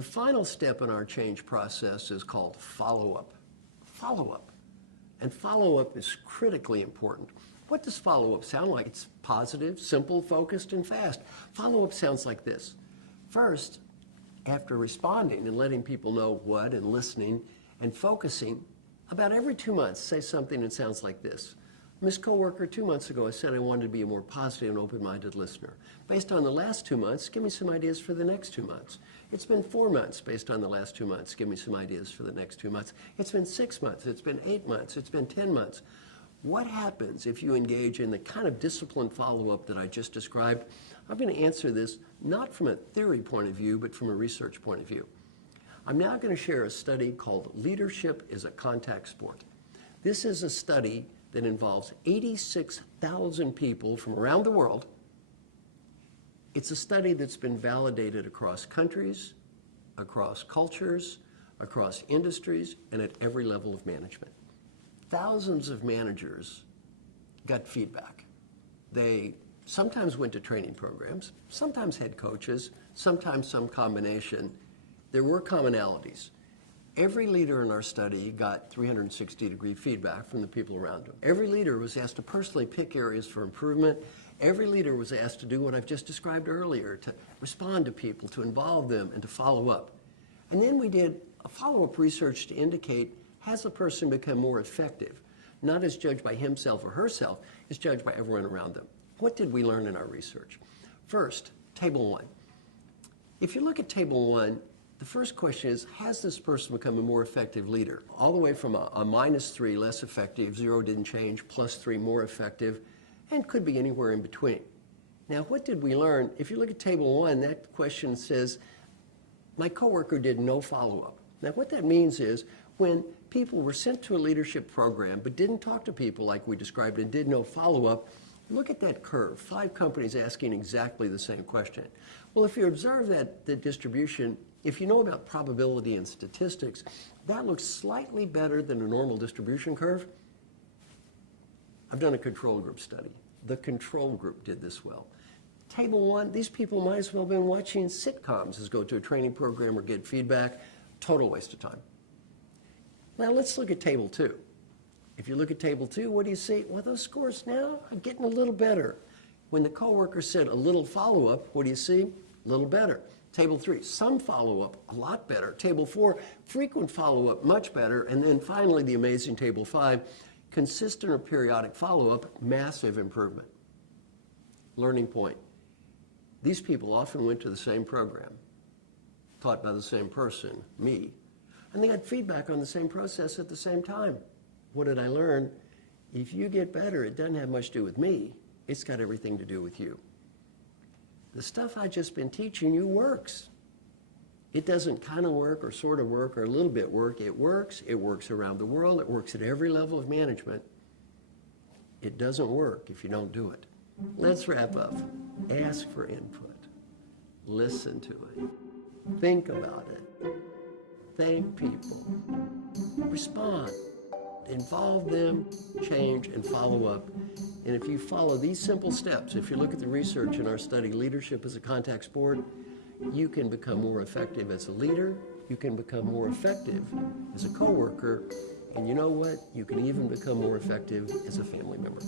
The final step in our change process is called follow-up. Follow-up. And follow-up is critically important. What does follow-up sound like? It's positive, simple, focused, and fast. Follow-up sounds like this. First, after responding and letting people know what and listening and focusing, about every 2 months, say something that sounds like this. Ms. Coworker, 2 months ago, I said I wanted to be a more positive and open-minded listener. Based on the last 2 months, give me some ideas for the next 2 months. It's been 4 months based on the last 2 months. Give me some ideas for the next 2 months. It's been 6 months. It's been 8 months. It's been 10 months. What happens if you engage in the kind of disciplined follow-up that I just described? I'm going to answer this not from a theory point of view, but from a research point of view. I'm now going to share a study called Leadership is a Contact Sport. This is a study that involves 86,000 people from around the world. It's a study that's been validated across countries, across cultures, across industries, and at every level of management. Thousands of managers got feedback. They sometimes went to training programs, sometimes had coaches, sometimes some combination. There were commonalities. Every leader in our study got 360-degree feedback from the people around them. Every leader was asked to personally pick areas for improvement. Every leader was asked to do what I've just described earlier, to respond to people, to involve them, and to follow up. And then we did a follow-up research to indicate, has a person become more effective? Not as judged by himself or herself, as judged by everyone around them. What did we learn in our research? First, Table 1. If you look at Table 1, the first question is, has this person become a more effective leader? All the way from a -3, less effective, 0 didn't change, +3, more effective, and could be anywhere in between. Now, what did we learn? If you look at Table 1, that question says, my coworker did no follow-up. Now, what that means is when people were sent to a leadership program but didn't talk to people like we described and did no follow-up, look at that curve, 5 companies asking exactly the same question. Well, if you observe the distribution, if you know about probability and statistics, that looks slightly better than a normal distribution curve. I've done a control group study. The control group did this well. Table 1, these people might as well have been watching sitcoms as go to a training program or get feedback. Total waste of time. Now let's look at Table 2. If you look at Table 2, what do you see? Well, those scores now are getting a little better. When the coworker said a little follow-up, what do you see? A little better. Table 3, some follow-up, a lot better. Table 4, frequent follow-up, much better. And then finally, the amazing Table 5, consistent or periodic follow-up, massive improvement. Learning point. These people often went to the same program, taught by the same person, me, and they got feedback on the same process at the same time. What did I learn? If you get better, it doesn't have much to do with me. It's got everything to do with you. The stuff I've just been teaching you works. It doesn't kind of work or sort of work or a little bit work. It works. It works around the world. It works at every level of management. It doesn't work if you don't do it. Let's wrap up. Ask for input. Listen to it. Think about it. Thank people. Respond. Involve them, change, and follow up. And if you follow these simple steps, if you look at the research in our study, Leadership is a Contact Sport, you can become more effective as a leader, you can become more effective as a coworker, and you know what? You can even become more effective as a family member.